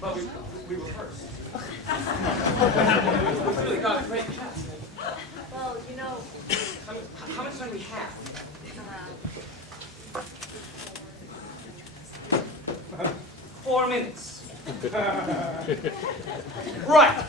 But we rehearsed. We've really got a great cast. Well, you know... How much time do we have? 4 minutes. Right.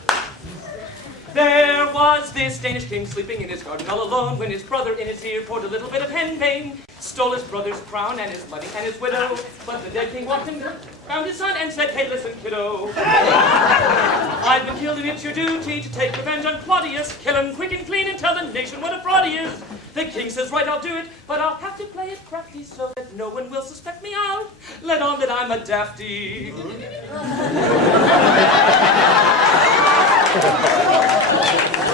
There was this Danish king sleeping in his garden all alone when his brother in his ear poured a little bit of henbane, stole his brother's crown and his money and his widow. But the dead king walked in, found his son and said, "Hey, listen, kiddo. I've been killed and it's your duty to take revenge on Claudius. Kill him quick and clean and tell the nation what a fraud he is." The king says, "Right, I'll do it, but I'll have to play it crafty so that no one will suspect me out. Let on that I'm a dafty."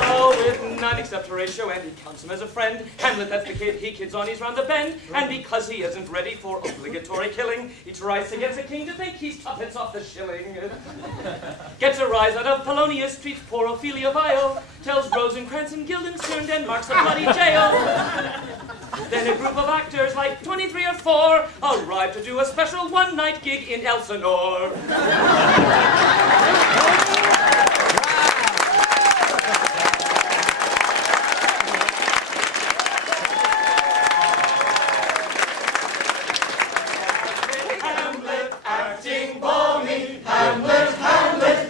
So with none except Horatio, and he counts him as a friend. Hamlet, that's the kid he kids on, he's round the bend. And because he isn't ready for obligatory killing, he tries to get the king to think he's tuppence off the shilling. Gets a rise out of Polonius, treats poor Ophelia vile, tells Rosencrantz and Guildenstern Denmark's a bloody jail. Then a group of actors, like 23 or 4, arrive to do a special one-night gig in Elsinore.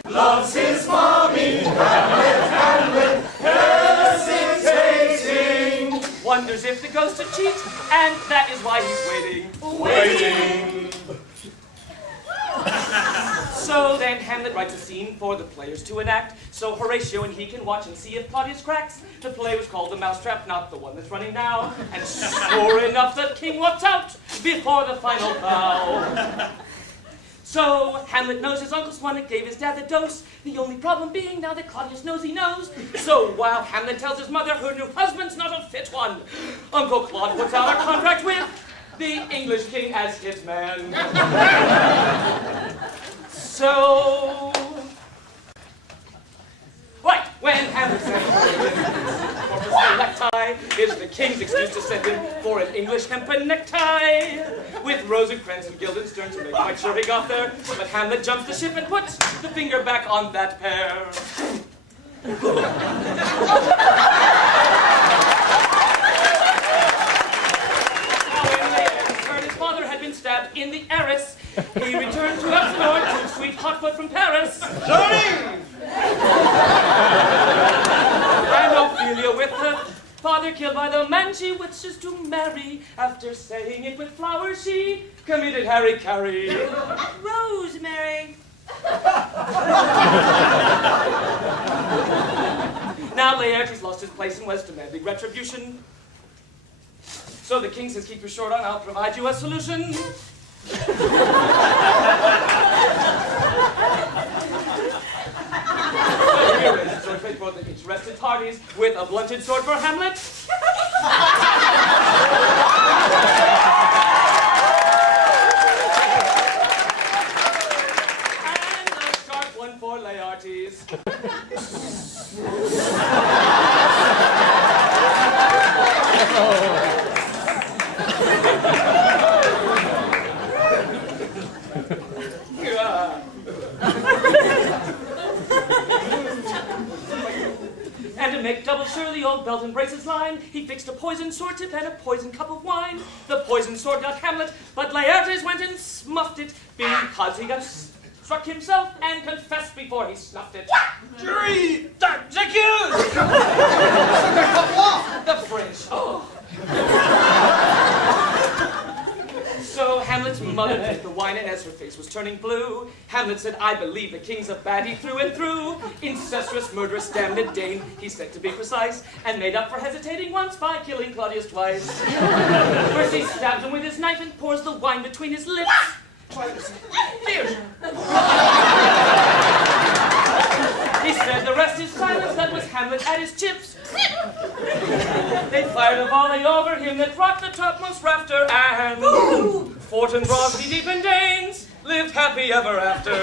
Loves his mommy, Hamlet, hesitating. Wonders if the ghost would cheat, and that is why he's waiting. So then Hamlet writes a scene for the players to enact, so Horatio and he can watch and see if Claudius cracks. The play was called The Mousetrap, not the one that's running now. And sure enough, the king walks out before the final bow. So Hamlet knows his uncle's one and gave his dad the dose. The only problem being now that Claudius knows he knows. So while Hamlet tells his mother her new husband's not a fit one, Uncle Claude puts out a contract with the English king as his man. So, right, when Hamlet sends for his necktie is the king's excuse to send him for an English hempen necktie with Rosencrantz and Guildenstern to make quite sure he got there. But Hamlet jumps the ship and puts the finger back on that pair. Stabbed in the heiress. He returned to Elsinore to sweet Hotfoot from Paris. Johnny! And Ophelia with her father killed by the man she wishes to marry. After saying it with flowers, she committed Harry Carey. Rosemary. Now Laertes lost his place and was demanding retribution. So the king says, "Keep your short on, I'll provide you a solution." So here is a sword fit for the interested parties with a blunted sword for Hamlet. And a sharp one for Laertes. And to make double sure the old belt and braces line, he fixed a poisoned sword tip and a poisoned cup of wine. The poisoned sword got Hamlet, but Laertes went and smuffed it because he got struck himself and confessed before he snuffed it. Jury! Execute! The French. Oh. So Hamlet's mother drank the wine, and as her face was turning blue, Hamlet said, "I believe the king's a baddie through and through. Incestuous, murderous, damned Dane, he's said to be precise, and made up for hesitating once by killing Claudius twice." First he stabs him with his knife and pours the wine between his lips. Here. He said, "The rest is silence," that was Hamlet at his chips. They fired a volley over him that rocked the topmost rafter, and Fortinbras, the deep in Danes, lived happy ever after.